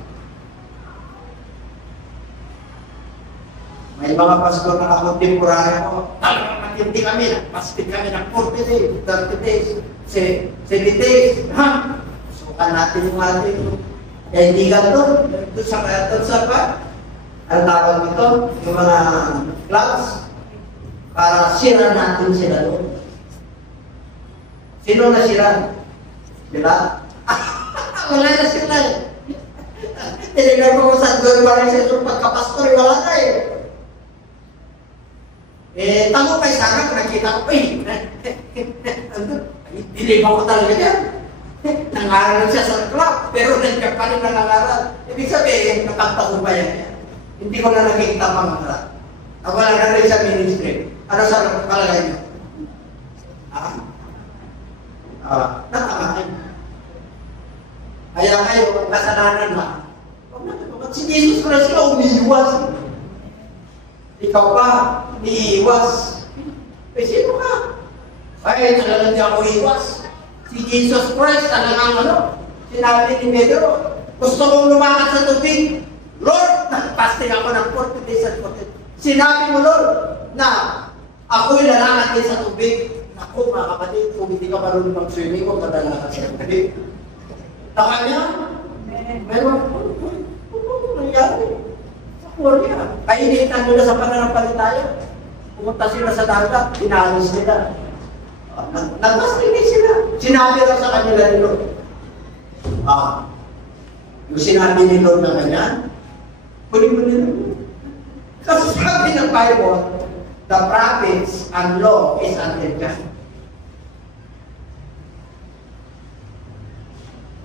May mga pastor na kakontemporary ko, talagang matindi kami, pastig kami ng 40 days, 30 days, 70 days. Ha? So Tutukan natin yung ating kaibigan doon. Doon sa pa. Ang tawag ito, yung mga clubs, para sira natin sila doon. Sino na sira? Sila? Wala na sila eh. Tinignan mo sa doon ba rin sila pagkapastor, wala na eh. Tamo pa sana, nakita ko, dilibaw ko talaga yan. Nangaral siya sa club, pero nandiyan pa rin nangaral. Ibig sabihin, nakapagpagubayan niya. Hindi ko na nakikita mga club. Wala na rin sa ministry. Ano sa palagay niyo? Nakakain. Kaya kayo, kasalanan na. Si Jesus Christ ka umiiwas. Ikaw pa, umiiwas. Sino ka? Ay, talagang di ako iwas. Si Jesus Christ talagang sinabi ni Pedro, gusto kong lumakad sa tubig. Lord, nagpasting ako ng 40 days at 40. Sinabi mo, Lord, na ako'y lalakad din sa tubig. Naku, mga kapatid, kung hindi ka marunong mag-swimming, huwag ka lalakad sa tubig. Taka niya, meron nangyari. Sa Korea, kainitan nila sa pananampalataya. Pumunta sila sa dagat, inalis nila. Nagpasting din sila. Sinabi lang sa kanila ni Lord. Yung sinabi ni Lord na ganyan, kunin mo nila. Kasi sabi ng Bible, the prophets and law is until God.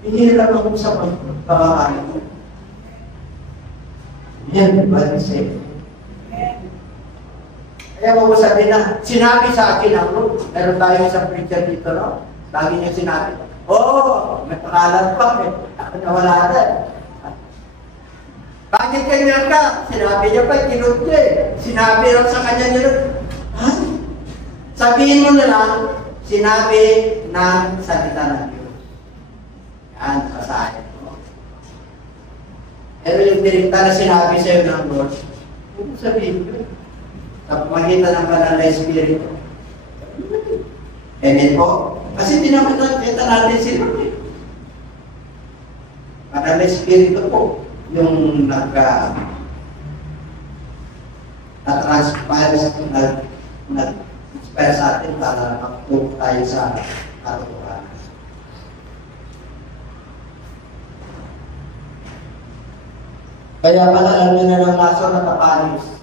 Hindi lang ako sa pagkakain ko. Yan, ba? Kaya mo sabihin na, sinabi sa akin ang Lord. Meron tayo isang preacher dito, no? Lagi niya sinabi, may pakalan pa, nawala na. Bakit ganyan ka? Sinabi niya pa, kinod niya eh. Sinabi lang sa kanya niya, sabihin mo na lang, sinabi ng salita ng Diyos. Yan, sasahin mo. Pero yung direkta na sinabi sa'yo ng Lord, huwag sabihin mo. Sa pamagitan ng Banal na Espiritu. Amen po? Kasi pinakita natin sila eh. Banal na Espiritu po. Yung nag-transpire sa atin para makatulog tayo sa katotohanan. Kaya pala alam na ng laso na kapanis.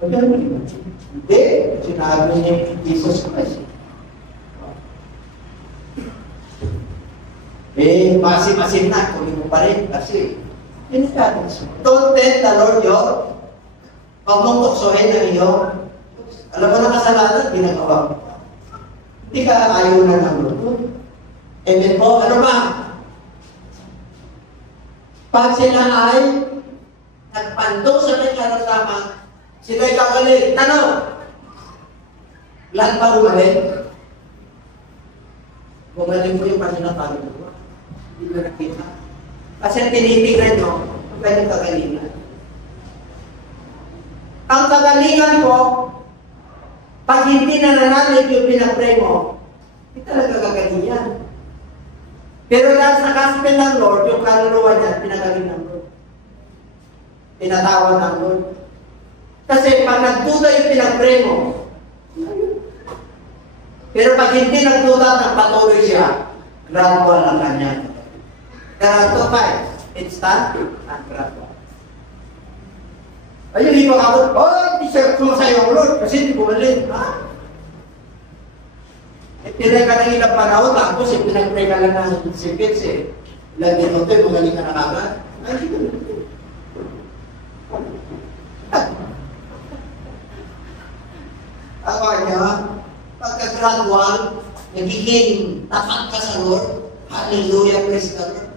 Hindi, sinabi ni Jesus Christ. Masim-masim na, kunin mo pa rin kasi don't tell the Lord your pag mong tuksohin ng iyong alam mo na kasalanan, ginagawa mo. Hindi ka ayaw na ng Lord. Amen po, ano ba? Pag sila ay nagpandong sa may karasama, sila ay kagaling. Tanong, lahat ba umahin? Gumaling mo yung pasinatalo mo. Hindi mo nakita. Kasi tinitignan mo, ang kanyang kagalingan. Ang kagalingan po, pag hindi nananalig yung pinapray mo, hindi talaga kagaling yan. Pero dahil sa gospel ng Lord, yung kaluluwa niya, pinagaling ng Lord. Tinatawag ng Lord. Kasi pag nagduda yung pinapray mo, pero pag hindi nagduda, nagpatuloy siya, gradual ang kanya. Pero instant and gradual. Ayun, hindi mo ako, hindi siya sumasayo ang Lord kasi hindi bumalik. Pinay ka ng ilang panahon, tapos pinag-pray ka lang ng sipits eh. Ilang minuto, magaling ka na kagad. Ay, hindi ko. Tawa niya, pagka-gradual, nagiging tapat ka sa Lord. Hallelujah, praise the Lord.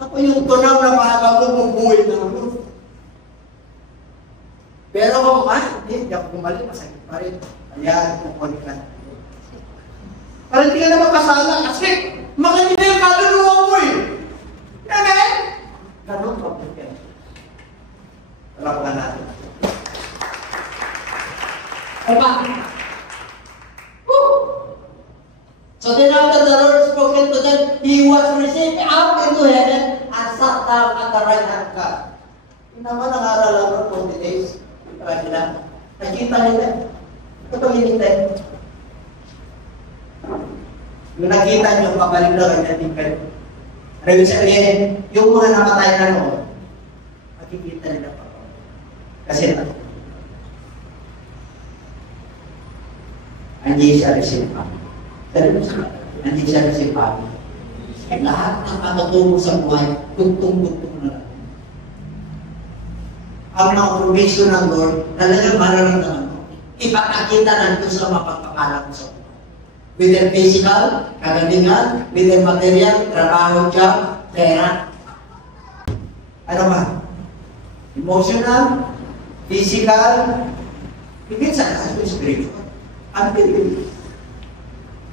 Ako yung tunaw na mahaba mo, bumuhay na Lord. Pero kung hindi ako bumalik, masakit pa rin. Kaya, kukunik ka. Para hindi ka na makasala kasi magaling na yung kaluluwa mo eh. Amen? Ganun po. Talapakan natin. Apa? So then after the Lord spoke according to that, he was received up into heaven and sat down at the right hand of God. Yung naman nangaral lang ng 40 days. Kanila. Nakita nila. Ito pang hinintay. Yung nakita nyo, pabalik na kayo natin kayo. Ano yung sabihin? Yung mga namatay na noon, makikita nila pa. Kasi hindi siya resipa. Hindi siya resipa. Lahat ng matutungo sa buhay, tugtong-tugtong na lang. Ang mga provision ng Lord, talagang mararamdaman mo. Ipapakita ng Diyos sa mapagpapala mo sa buhay. With their physical, kagalingan, with their material, trabaho, job, pera. Ano ba? Emotional, physical, higit sa kaso spiritual. Unbelief.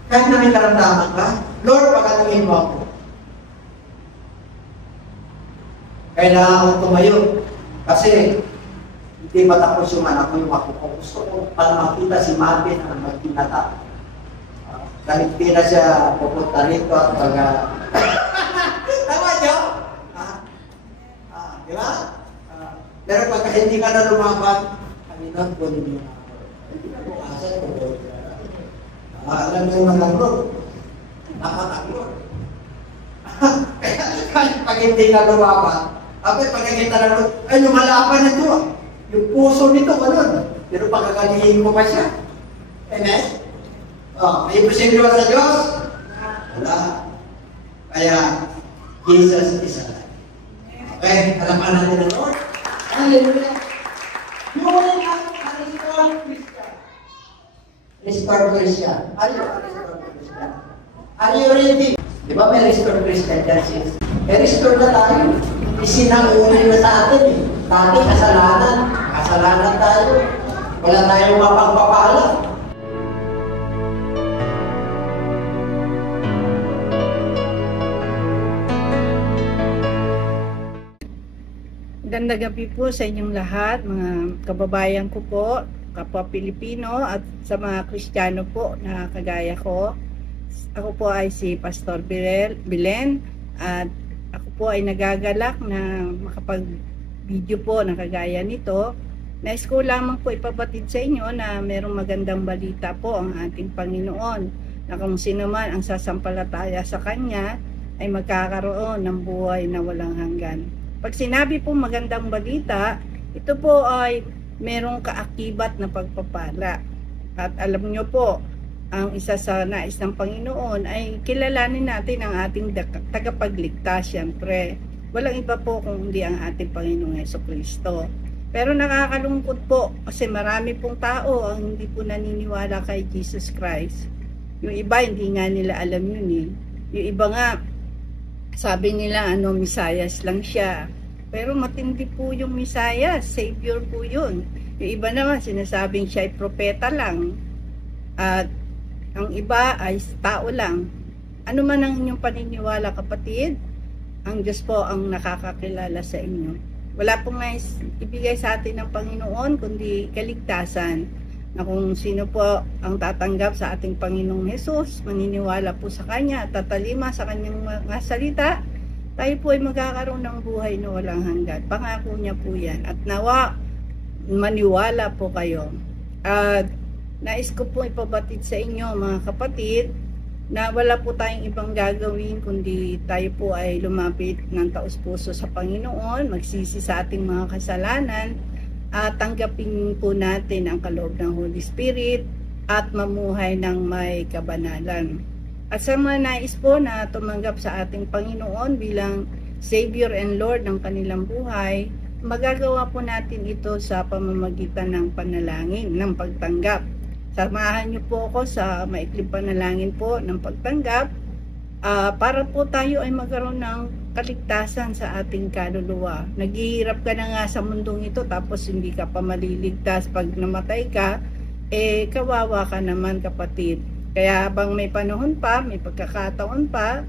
Kahit na may karamdaman ka, Lord, pagkatingin mo ako. Kailangan akong tumayo. Kasi, hindi matapos yung anak ko yung ako. Gusto ko para makita si Marvin ang magtinata. Kahit di na siya pupunta rito at tama niyo? Di ba? Pero pagka hindi ka na lumaban, Panginoon, kunin mo na ako. Hindi ka bukasan ko. Alam mo yung mga Lord, nakakaklor. Kaya pag hindi ka lumaban, pagkakita na Lord, ay lumalaban ito. Yung puso nito, ganun. Pero pagkakalihin mo pa siya. Amen? May posible ba sa Diyos? Wala. Kaya, Jesus is alive. Okay, alapan natin ang Lord. Hallelujah. Yung ang restored Christian. Restored Christian. Ano yung restored Christian? Are you ready? Di ba may restored Christian dyan sis? May restored na tayo. Isinauli na sa atin eh. Dati kasalanan. Kasalanan tayo. Wala tayong mapagpapala. Magandang gabi po sa inyong lahat, mga kababayan ko po, kapwa Pilipino at sa mga Kristiyano po na kagaya ko. Ako po ay si Pastor Belen at ako po ay nagagalak na makapag-video po na kagaya nito. Nais ko lamang po ipabatid sa inyo na merong magandang balita po ang ating Panginoon na kung sino man ang sasampalataya sa Kanya ay magkakaroon ng buhay na walang hanggan. Pag sinabi po magandang balita, ito po ay merong kaakibat na pagpapala. At alam nyo po, ang isa sa nais ng Panginoon ay kilalanin natin ang ating tagapagligtas, siyempre. Walang iba po kung hindi ang ating Panginoong Jesucristo. Pero nakakalungkot po kasi marami pong tao ang hindi po naniniwala kay Jesus Christ. Yung iba hindi nga nila alam yun eh. Yung iba nga, sabi nila, Mesias lang siya. Pero matindi po yung Mesias, Savior po yun. Yung iba naman, sinasabing siya ay propeta lang. At ang iba ay tao lang. Ano man ang inyong paniniwala, kapatid, ang Diyos po ang nakakakilala sa inyo. Wala pong nais ibigay sa atin ng Panginoon, kundi kaligtasan. Na kung sino po ang tatanggap sa ating Panginoong Hesus, maniniwala po sa Kanya at tatalima sa Kanyang mga salita, tayo po ay magkakaroon ng buhay na walang hanggan. Pangako niya po yan. At nawa, maniwala po kayo. At nais ko po ipabatid sa inyo mga kapatid, na wala po tayong ibang gagawin kundi tayo po ay lumapit ng taos-puso sa Panginoon, magsisi sa ating mga kasalanan, at tanggapin po natin ang kaloob ng Holy Spirit at mamuhay ng may kabanalan. At sa mga nais po na tumanggap sa ating Panginoon bilang Savior and Lord ng kanilang buhay, magagawa po natin ito sa pamamagitan ng panalangin, ng pagtanggap. Samahan niyo po ako sa maikling panalangin po ng pagtanggap para po tayo ay magkaroon ng kaligtasan sa ating kaluluwa. Naghihirap ka na nga sa mundong ito tapos hindi ka pa maliligtas. Pag namatay ka, kawawa ka naman kapatid. Kaya habang may panahon pa, may pagkakataon pa,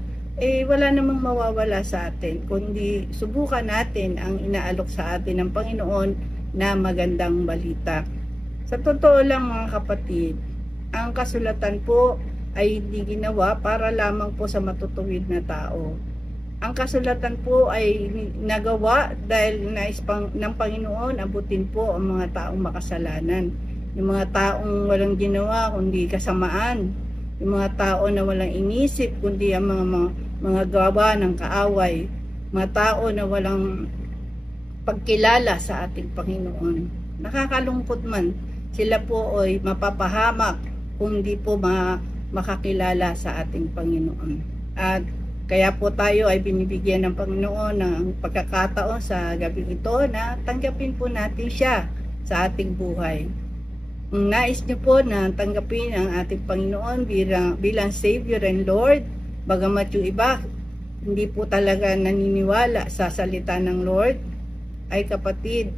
wala namang mawawala sa atin. Kundi subukan natin ang inaalok sa atin ng Panginoon na magandang balita. Sa totoo lang mga kapatid, ang kasulatan po ay hindi ginawa para lamang po sa matutuwid na tao. Ang kasulatan po ay nagawa dahil nais ng Panginoon abutin po ang mga taong makasalanan. Yung mga taong walang ginawa kundi kasamaan. Yung mga tao na walang inisip kundi ang mga gawa ng kaaway. Mga tao na walang pagkilala sa ating Panginoon. Nakakalungkot man, sila po ay mapapahamak kung di po makakilala sa ating Panginoon. At kaya po tayo ay binibigyan ng Panginoon ng pagkakataon sa gabi ito na tanggapin po natin siya sa ating buhay. Kung nais niyo po na tanggapin ang ating Panginoon bilang Savior and Lord, bagamat yung iba hindi po talaga naniniwala sa salita ng Lord, ay kapatid,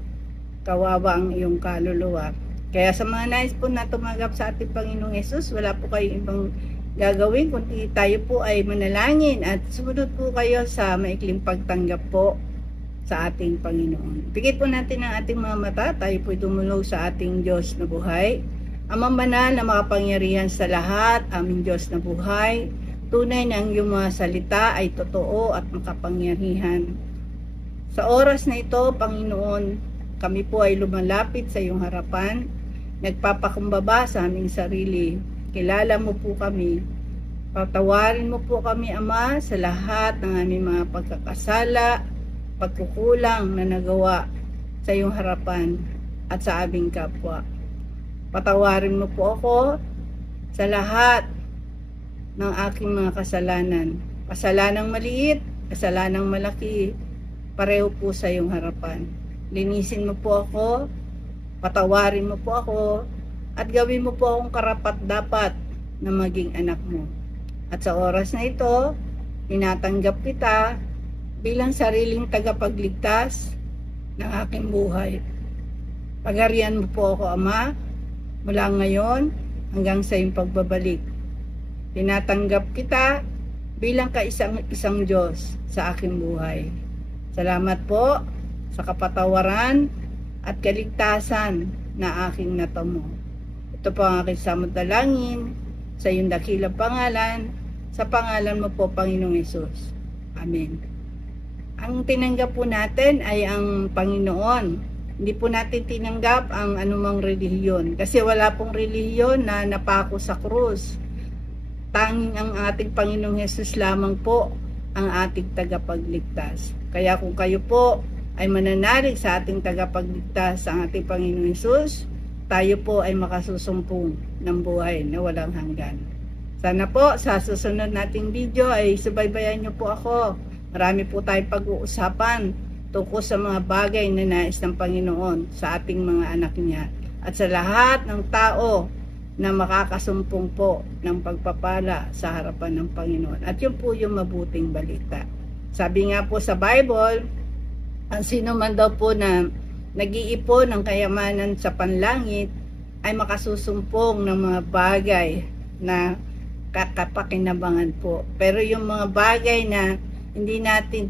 kawawa ang iyong kaluluwa. Kaya sa mga nais po na tumanggap sa ating Panginoong Yesus, wala po kayong ibang gagawin kundi tayo po ay manalangin at sumunod po kayo sa maikling pagtanggap po sa ating Panginoon. Pikit po natin ang ating mga mata, tayo po dumulog sa ating Diyos na buhay. Amang banal na makapangyarihan sa lahat, aming Diyos na buhay, tunay na ang iyong mga salita ay totoo at makapangyarihan. Sa oras na ito, Panginoon, kami po ay lumalapit sa iyong harapan, nagpapakumbaba sa aming sarili. Kilala mo po kami. Patawarin mo po kami, Ama, sa lahat ng aming mga pagkakasala, pagkukulang na nagawa sa iyong harapan at sa aming kapwa. Patawarin mo po ako sa lahat ng aking mga kasalanan. Kasalanang maliit, kasalanang malaki, pareho po sa iyong harapan. Linisin mo po ako, patawarin mo po ako, at gawin mo po akong karapat-dapat na maging anak mo. At sa oras na ito, tinatanggap kita bilang sariling tagapagligtas ng aking buhay. Pagarian mo po ako, Ama, mula ngayon hanggang sa iyong pagbabalik. Tinatanggap kita bilang isang Diyos sa aking buhay. Salamat po sa kapatawaran at kaligtasan na aking natamo. Ito po ang aking samudalangin sa iyong dakilang pangalan, sa pangalan mo po, Panginoong Yesus. Amen. Ang tinanggap po natin ay ang Panginoon. Hindi po natin tinanggap ang anumang relihiyon kasi wala pong relihiyon na napako sa krus. Tanging ang ating Panginoong Yesus lamang po ang ating tagapagligtas. Kaya kung kayo po ay mananalig sa ating tagapagligtas, ang ating Panginoong Yesus, tayo po ay makasusumpong ng buhay na walang hanggan. Sana po sa susunod nating video ay subaybayan niyo po ako. Marami po tayong pag-uusapan tungkol sa mga bagay na nais ng Panginoon sa ating mga anak niya. At sa lahat ng tao na makakasumpong po ng pagpapala sa harapan ng Panginoon. At yun po yung mabuting balita. Sabi nga po sa Bible, ang sino man daw po na nag-iipon ng kayamanan sa panlangit ay makasusumpong ng mga bagay na kakapakinabangan po. Pero yung mga bagay na hindi natin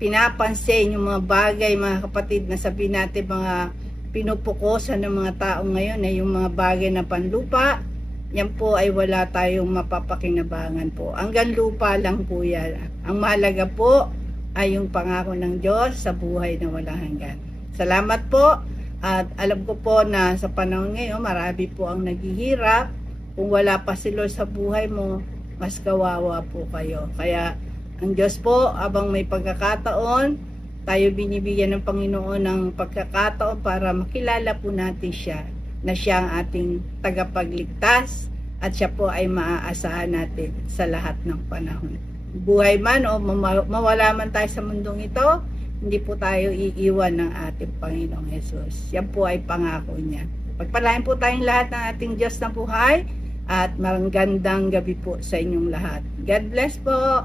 pinapansin, yung mga bagay, mga kapatid, na sabi natin mga pinupukosan ng mga tao ngayon ay yung mga bagay na panlupa, yan po ay wala tayong mapapakinabangan po. Hanggang lupa lang po yan. Ang mahalaga po ay yung pangako ng Diyos sa buhay na walang hanggan. Salamat po, at alam ko po na sa panahon ngayon marami po ang naghihirap. Kung wala pa si Lord sa buhay mo, mas kawawa po kayo. Kaya ang Diyos po, abang may pagkakataon, tayo binibigyan ng Panginoon ng pagkakataon para makilala po natin siya, na siya ang ating tagapagligtas at siya po ay maaasahan natin sa lahat ng panahon. Buhay man o mawala man tayo sa mundong ito, hindi po tayo iiwan ng ating Panginoong Yesus. Yan po ay pangako niya. Pagpalain po tayong lahat ng ating Diyos na buhay at magandang gabi po sa inyong lahat. God bless po!